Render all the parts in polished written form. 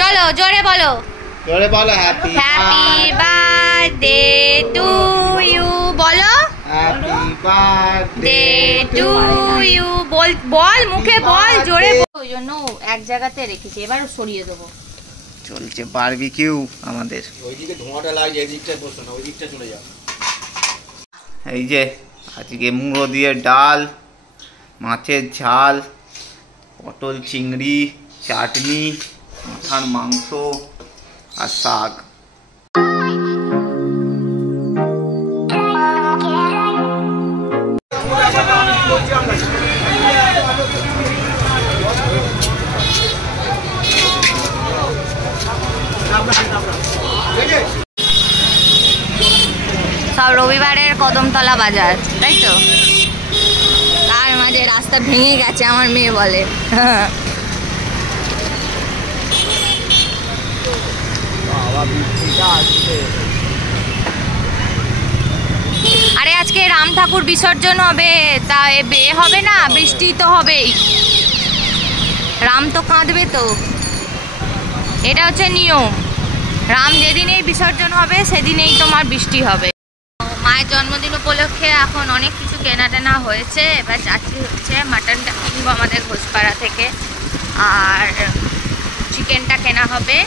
চলো জোরে বলো, জোরে বলো। হ্যাপি বার্থডে টু ইউ, বলো হ্যাপি বার্থডে টু ইউ। বল মুখে বল, জোরে বল। ওই জন্য এক জায়গাতে রেখেছি, এবার সরিয়ে দেবো। চলছে বারবিকিউ আমাদের। ওইদিকে ধোঁয়াটা লাগছে, এদিকটায় বসো না, ওইদিকটা চলে যাও। এই যে আজকে মুড়ো দিয়ে ডাল, মাছের ঝাল, পটল চিংড়ি, চাটনি, মাথার মাংস আর শাক। সব রবিবারের কদমতলা বাজার, তাই তো? তার মাঝে রাস্তা ভেঙে গেছে আমার মেয়ে বলে। আরে আজকে রাম ঠাকুর বিসর্জন হবে, তা এ হবে না, বৃষ্টি তো হবেই, রাম তো কাঁদবে তো, এটা হচ্ছে নিয়ম। রাম যেদিনেই বিসর্জন হবে সেদিনেই তোমার বৃষ্টি হবে। মায়ের জন্মদিন উপলক্ষে এখন অনেক কিছু কেনা টেনা হয়েছে, এবার যাচ্ছি হচ্ছে মাটনটা কিনবো আমাদের ঘোষপাড়া থেকে, আর চিকেনটা কেনা হবে,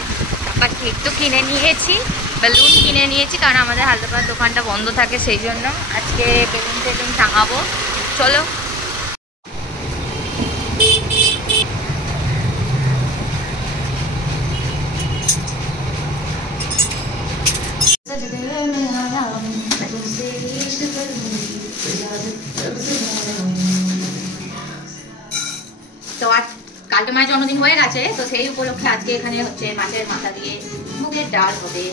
আবার কেক তো কিনে নিয়েছি, বেলুন কিনে নিয়েছি, কারণ আমাদের হালদাপাড়ার দোকানটা বন্ধ থাকে, সেই জন্য আজকে বেলুন টেলুন টাঙাবো। চলো তো আজ কালকে মায়ের জন্মদিন হয়ে গেছে, তো সেই উপলক্ষে আজকে এখানে হচ্ছে মাছের মাথা দিয়ে মুগের ডাল হবে।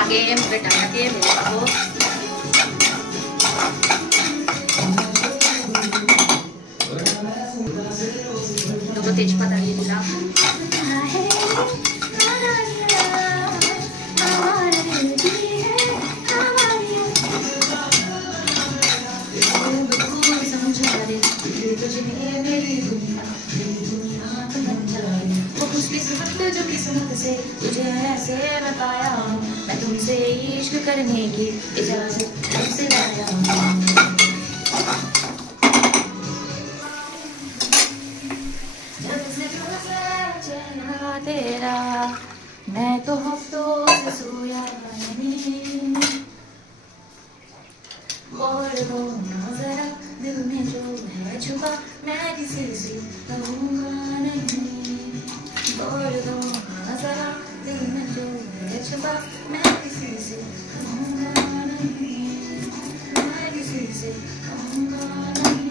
আগে মুগের ডালটাকে ভেজে নেবো, দুটো তেজপাতা দিয়ে দিলাম, करने की इजाजत तुमसे लाया जब से चेहरा तेरा, मैं तो हफ्तों से सोया नहीं, बोल दो ना जरा दिल में जो है छुपा, मैं किसी से कहूँगा नहीं, बोल दो ना जरा दिल में जो है छुपा, मैं किसी से कहूँगा नहीं, मैं किसी से कहूँगा नहीं।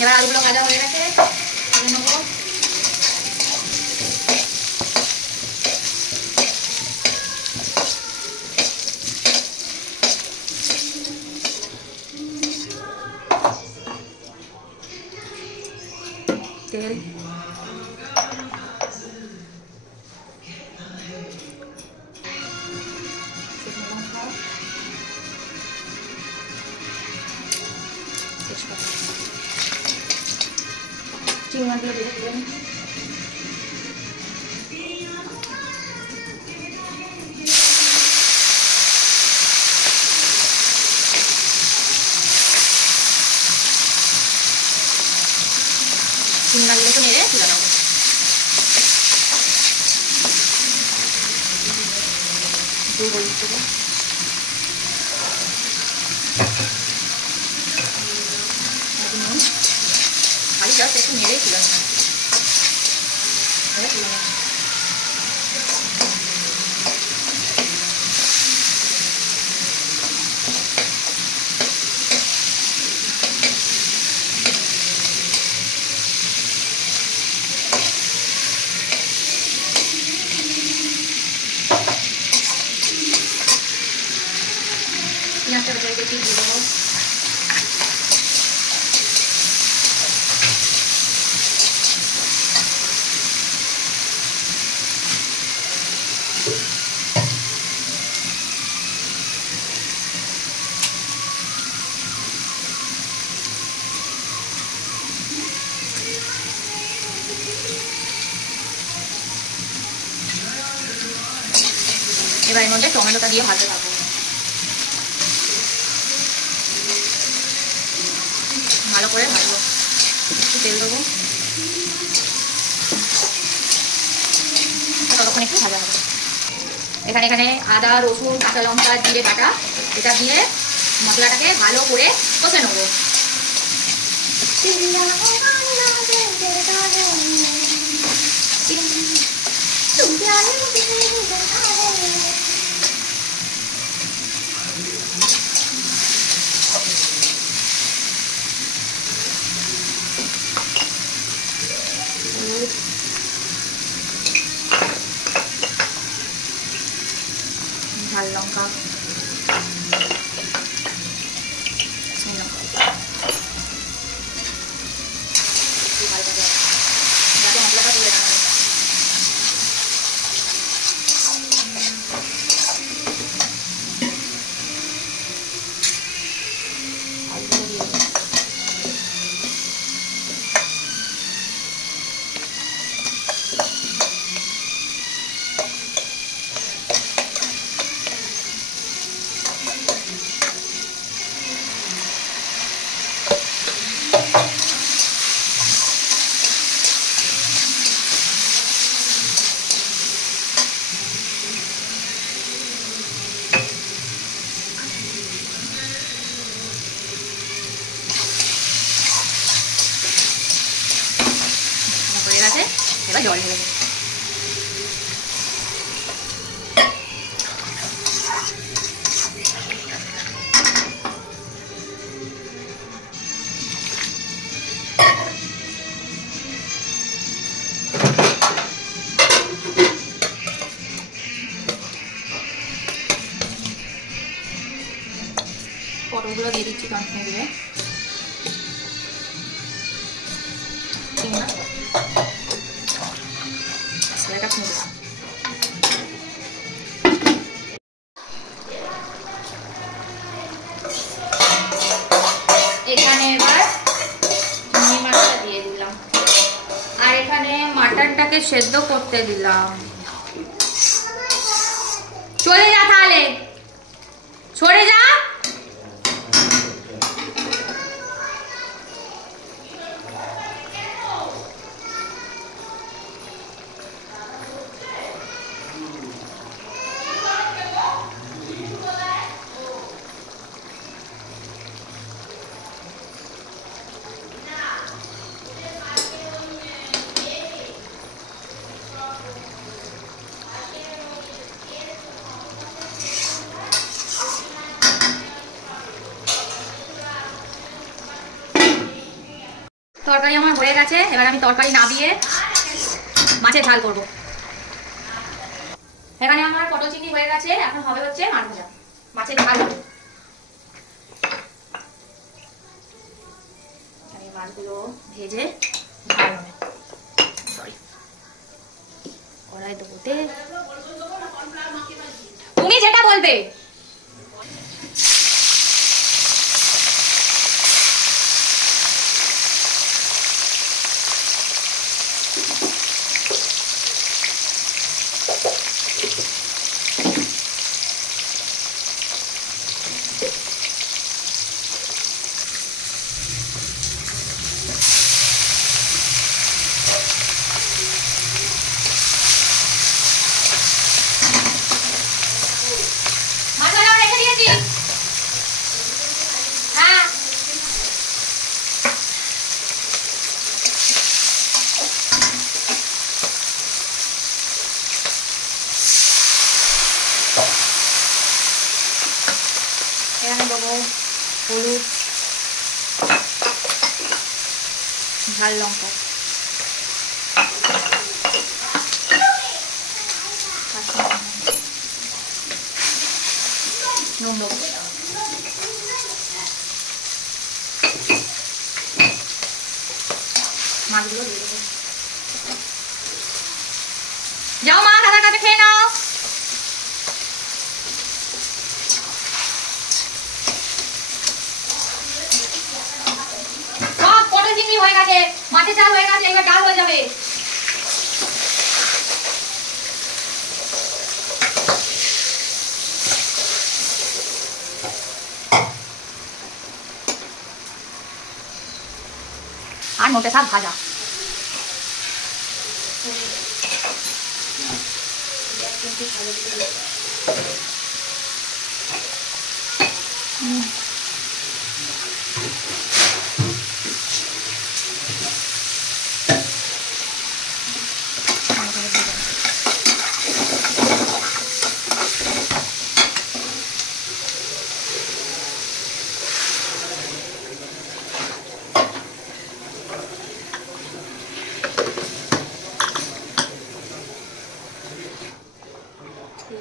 এবার আলুগুলো ভাজা হয়ে গেছে, তুলে নেবো। তেল, চিংড়ি মাছগুলো ভেজে দেবেন। তুলে নেবো। খালি জাস্ট একটু নেড়েই তুলে নেবো। পেঁয়াজটা ভেজে রেখেছি, দিয়ে দেবো। এবার এর মধ্যে টমেটোটা দিয়ে ভাজতে থাকবো। ভালো করে ভাজবো, একটু তেল দেবো, ততক্ষণ একটু ভাজা হবে। এখানে আদা, রসুন, কাঁচা লঙ্কা, জিরে বাটা, এটা দিয়ে মশলাটাকে ভালো করে কষে নেবো। ঝাল লঙ্কা, মশলাটা তুলে নেওয়া হবে। এবার জল ঢেলে দেবো। পটলগুলো দিয়ে দিচ্ছি কন্টিনিউ দিয়ে। এখানে এবার চিংড়ি মাছটা দিয়ে দিলাম, আর এখানে মাটনটাকে সেদ্ধ করতে দিলাম। চলে যা, তাহলে সরে যা। তরকারি আমার হয়ে গেছে, এবার আমি তরকারি নামিয়ে মাছের ঝাল করব। এখানে আমার পটল চিংড়ি হয়ে গেছে, এখন হবে হচ্ছে মাছ ভাজা, মাছের ঝাল হবে। আমি মাছগুলো ভেজে ঝাল হবে, সরি কড়াই দেবো তেল, তুমি যেটা বলবে। দেবো হলুদ, ঝাল লঙ্কা, নুন দেবো, মাছগুলো দিয়ে দেবো। যাও মা, খাতা খাতে খেয়ে নাও। সব পটল চিংড়ি হয়ে গেছে, মাছের ঝাল হয়ে গেছে, এবার ডাল হয়ে যাবে। আর মোটে শাক ভাজা।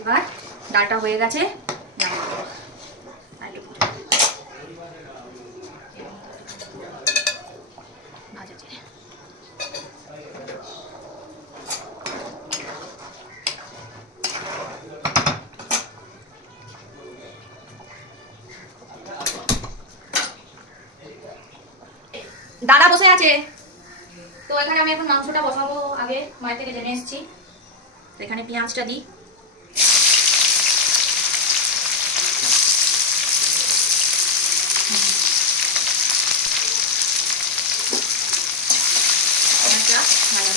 এবার ডালটা হয়ে গেছে, দাদা বসে আছে। তো এখানে আমি এখন মাংসটা বসাবো। আগে মায়ের থেকে জেনে এসেছি। তো এখানে পেঁয়াজটা দিই,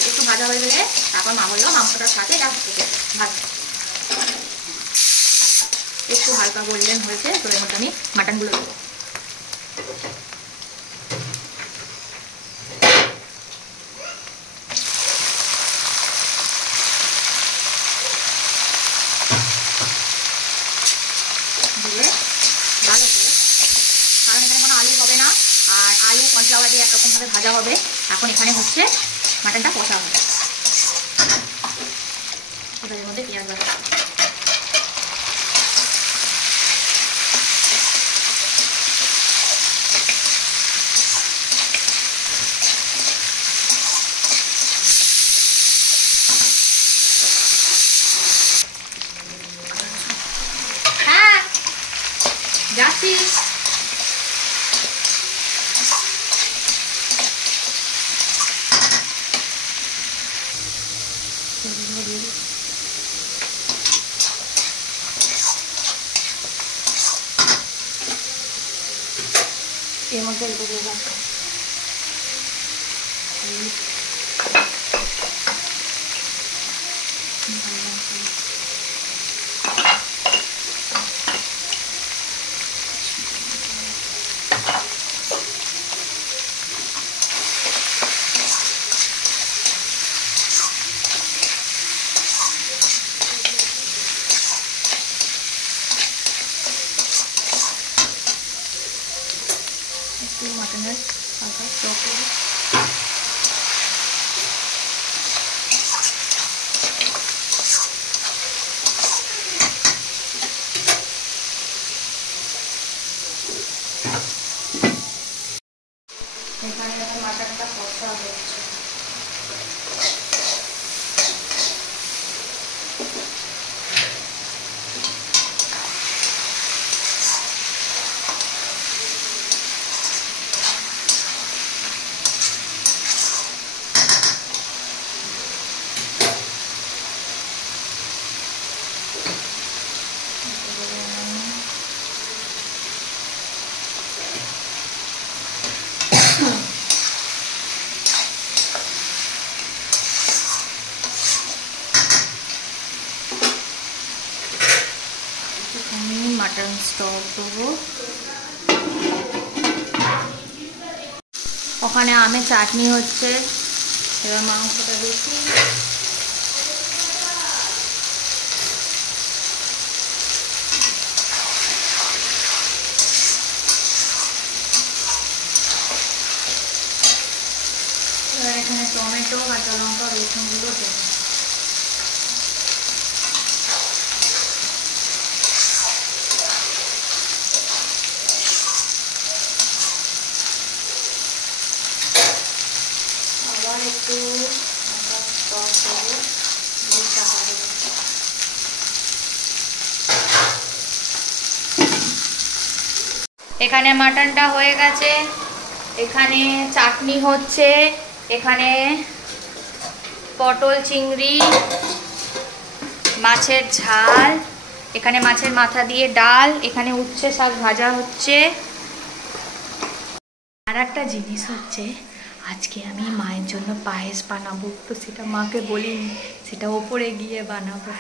একটু ভাজা হয়ে গেলে তারপর মা বললো মাংসটার সাথে ভাজা একটু হালকা গোল্ডেন হয়েছে। তো এর মধ্যে আমি মাটনগুলো দেবো। দিয়ে ভালো করে, কারণ এখানে কোনো আলু হবে না, আর আলু কর্নফ্লাওয়ার দিয়ে একরকমভাবে ভাজা হবে। এখন এখানে হচ্ছে মাটনটা কষা হবে। এবার এর মধ্যে পেঁয়াজ ভাজা, হ্যাঁ যাচ্ছি। এর মধ্যে মাটনের হালকা টক এখানে মাটনটা কষা হচ্ছে। মাটন স্টক দেবো। ওখানে আমের চাটনি হচ্ছে। এবার মাংসটা দেখি, টমেটো কাঁচা লঙ্কা রসুনগুলো দেবো। আবার একটু টক দেবো, টাকা দেবো। এখানে মাটনটা হয়ে গেছে, এখানে চাটনি হচ্ছে, এখানে পটল চিংড়ি মাছের ঝাল, এখানে মাছের মাথা দিয়ে ডাল, এখানে উচ্ছে শাক ভাজা হচ্ছে। আর একটা জিনিস হচ্ছে, আজকে আমি মায়ের জন্য পায়েস বানাবো, তো সেটা মাকে বলিনি, সেটা ওপরে গিয়ে বানাবো।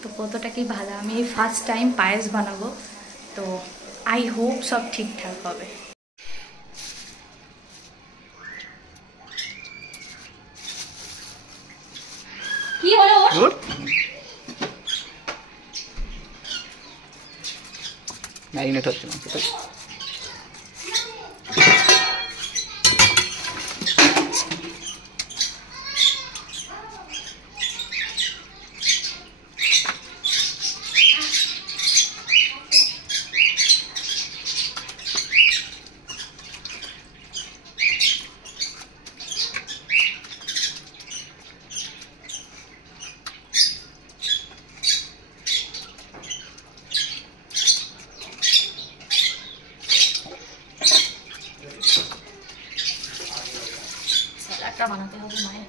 তো কতটা কি ভালো, আমি এই ফার্স্ট টাইম পায়েস বানাবো, তো আই হোপ সব ঠিকঠাক হবে। কি হলো? ম্যারিনেট হচ্ছে না। স্যালাডটা বানাতে হবে মায়ের।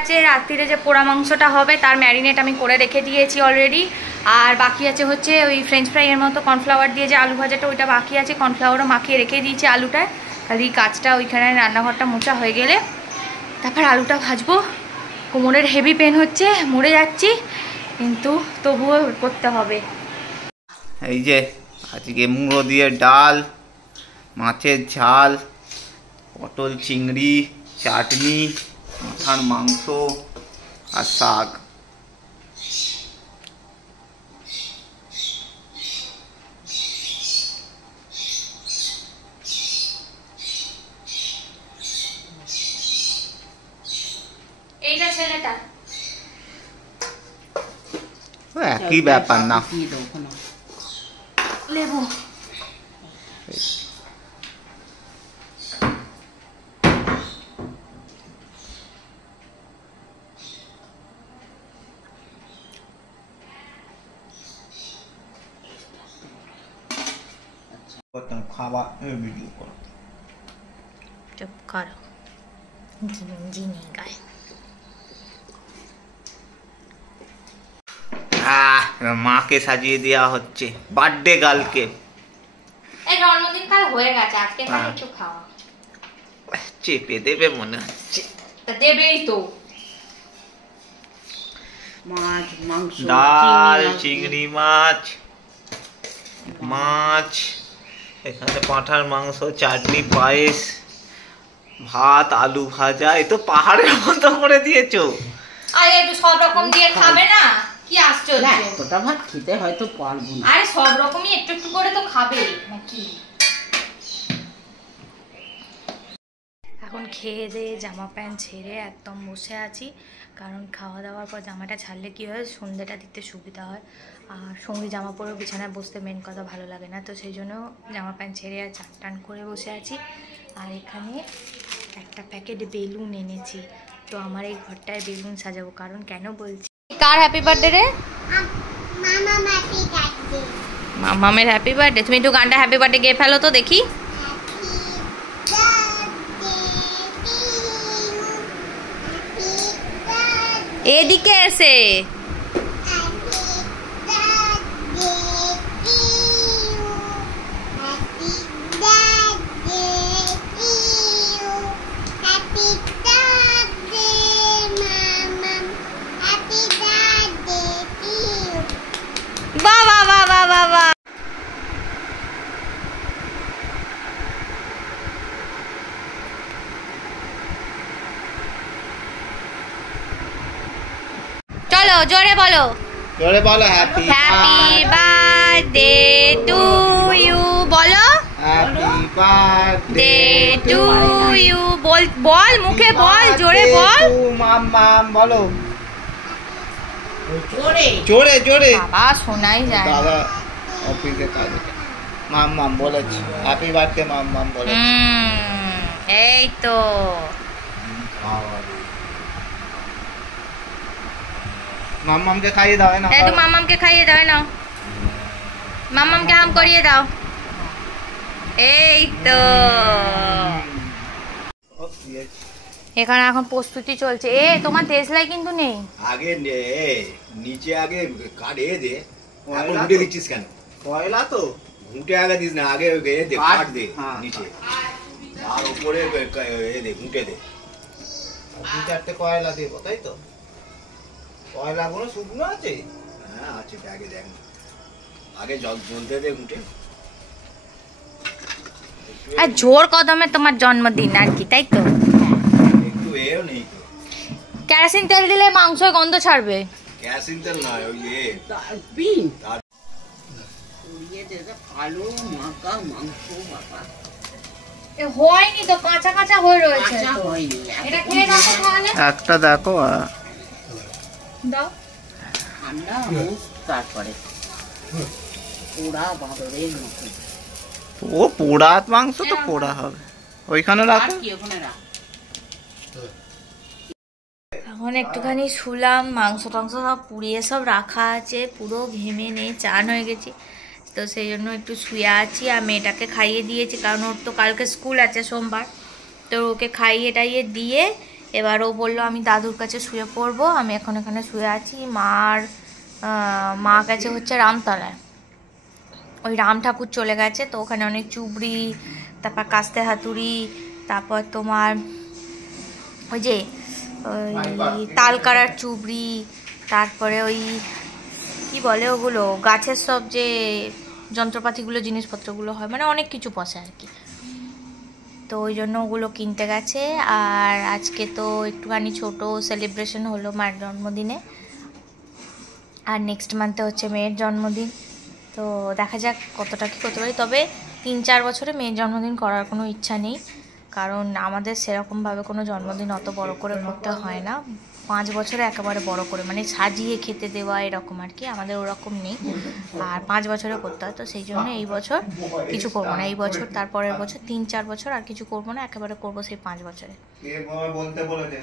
আছে রাত্রিরে যে পোড়া মাংসটা হবে তার ম্যারিনেট আমি করে রেখে দিয়েছি অলরেডি। আর বাকি আছে হচ্ছে ওই ফ্রেঞ্চ ফ্রাইয়ের মতো কর্নফ্লাওয়ার দিয়ে যে আলু ভাজাটা, ওইটা বাকি আছে। কর্নফ্লাওয়ারও মাখিয়ে রেখে দিয়েছি আলুটায়, খালি কাজটা ওইখানে রান্নাঘরটা মোছা হয়ে গেলে তারপর আলুটা ভাজবো। কোমরের হেভি পেন হচ্ছে, মরে যাচ্ছি, কিন্তু তবুও করতে হবে। এই যে আজকে মুড়ো দিয়ে ডাল, মাছের ঝাল, পটল চিংড়ি, চাটনি, মাথার মাংস আর শাক। এইটা ছেলেটা একই ব্যাপার না। লেবু খাবার ভিডিও করো, চুপ করো, গিঞ্জি নেই গায়ে। মাকে সাজিয়ে দেওয়া হচ্ছে বার্থডে গার্লকে। এই জন্মদিন কাল হয়ে গেছে, আজকে খালি একটু খাওয়া। চেপে দেবে মনে হচ্ছে। তা দেবেই তো। মাছ, মাংস, ডাল, চিংড়ি মাছ, মাছ, এখানে পাঁঠার মাংস, চাটনি, পায়েস, ভাত, আলু ভাজা। এ তো পাহাড়ের মতো করে দিয়েছো। আরে একটু সব রকম দিয়ে খাবে না, কি আশ্চর্য। না এতটা ভাত খেতে হয়তো পারবো না। আরে সব রকমই একটু একটু করে তো খাবে নাকি। এখন খেয়ে দিয়ে জামা প্যান্ট ছেড়ে একদম বসে আছি, কারণ খাওয়া দাওয়ার পর জামাটা ছাড়লে কি হয়, সন্ধ্যেটা দিতে সুবিধা হয়। আর সঙ্গে জামা পরে বিছানায় বসতে মেন কথা ভালো লাগে না, তো সেই জন্য জামা প্যান্ট ছেড়ে আর চান টান করে বসে আছি। আর এখানে একটা প্যাকেট বেলুন এনেছি, তো আমার এই ঘরটায় বেলুন সাজাবো। কারণ কেন বলছি, কার হ্যাপি বার্থডে রে? মামামের হ্যাপি বার্থডে। তুমি একটু গানটা হ্যাপি বার্থডে গেয়ে ফেলো তো দেখি। এদিকে এসে বাহ বাহ বাহ বাহ বাহ বাহ। চলো জোরে বলো, জোরে বলো happy happy birthday to you. বলো happy birthday day to you. বল বল, মুখে বল, জোরে বল। মাম্মাম বলো জোরে জোরে জোরে। বাবা শোনাই যায় না। দাদা অফিসে কাজ, মাম্মাম বলেছি হ্যাপি বার্থডে মাম্মাম বলেছি। এই তো মাম্মামকে খাইয়ে দাও না, একটু মামামকে খাইয়ে দাও না, মামামকে আম করিয়ে দাও। এই তো এখানে এখন প্রস্তুতি চলছে। তোমার দেশলাই কিন্তু নেই। আগে নিচে আগে কাটে দে, এখন ঘুটে দিচ্ছিস কেন? কয়লা তো ঘুটে আগে দিস না, আগে দে কাট দে নিচে, আর উপরে দে ঘুটে দে। 2-4টে কয়লা দেবো, তাই তো? কয়লাগুলো শুকনো আছে? হ্যাঁ আছে, আগে দেখ না, আগে জল জ্বলতে দে ঘুটে। আর জোর কদমে তোমার জন্মদিন আর কি, তাই তো? একটু এও নেই তো, কেরোসিন তেল দিলে মাংসের গন্ধ ছাড়বে। কেরোসিন তেল নয়, ওই বিন তার উড়িয়ে দেবে কালো মাখা মাংস বাবা। হয়নি তো, কাঁচা কাঁচা হয়ে রয়েছে। কাঁচা হয়নি, এটা খেয়ে দেখো তাহলে। একটা দেখো দাও। ঠান্ডা হোক তারপরে পোড়া বাদরের মতো। ও পোড়া মাংস তো পোড়া হবে, ওইখানে আর রাখো। কি ওখানে রাখ। এখন একটুখানি শুলাম, মাংস টাংস সব পুড়িয়ে সব রাখা আছে, পুরো ঘেমে নিয়ে চান হয়ে গেছি, তো সেই জন্য একটু শুয়ে আছি। আর মেয়েটাকে খাইয়ে দিয়েছি, কারণ ওর তো কালকে স্কুল আছে সোমবার, তো ওকে খাইয়ে টাইয়ে দিয়ে এবার ও বললো আমি দাদুর কাছে শুয়ে পড়বো। আমি এখন এখানে শুয়ে আছি। মা গেছে হচ্ছে রামতলায়, ওই রাম ঠাকুর চলে গেছে, তো ওখানে অনেক চুবড়ি, তারপর কাস্তে হাতুড়ি, তারপর তোমার ওই যে ওই তালকাড়ার চুবড়ি, তারপরে ওই কি বলে ওগুলো গাছের সব যে যন্ত্রপাতিগুলো জিনিসপত্রগুলো হয়, মানে অনেক কিছু বসে আর কি, তো ওই জন্য ওগুলো কিনতে গেছে। আর আজকে তো একটুখানি ছোট সেলিব্রেশন হলো মায়ের জন্মদিনে, আর নেক্সট মান্থে হচ্ছে মেয়ের জন্মদিন, তো দেখা যাক কতটা কী করতে পারি। তবে 3-4 বছরে মেয়ের জন্মদিন করার কোনো ইচ্ছা নেই, কারণ আমাদের সেরকমভাবে কোনো জন্মদিন অত বড় করে করতে হয় না। 5 বছরে একেবারে বড় করে, মানে সাজিয়ে খেতে দেওয়া এরকম আর কি, আমাদের ওরকম নেই। আর 5 বছরে করতে হয়, তো সেই জন্য এই বছর কিছু করবো না। এই বছর, তারপরের বছর, 3-4 বছর আর কিছু করবো না, একেবারে করবো সেই 5 বছরে। বলতে বলেছে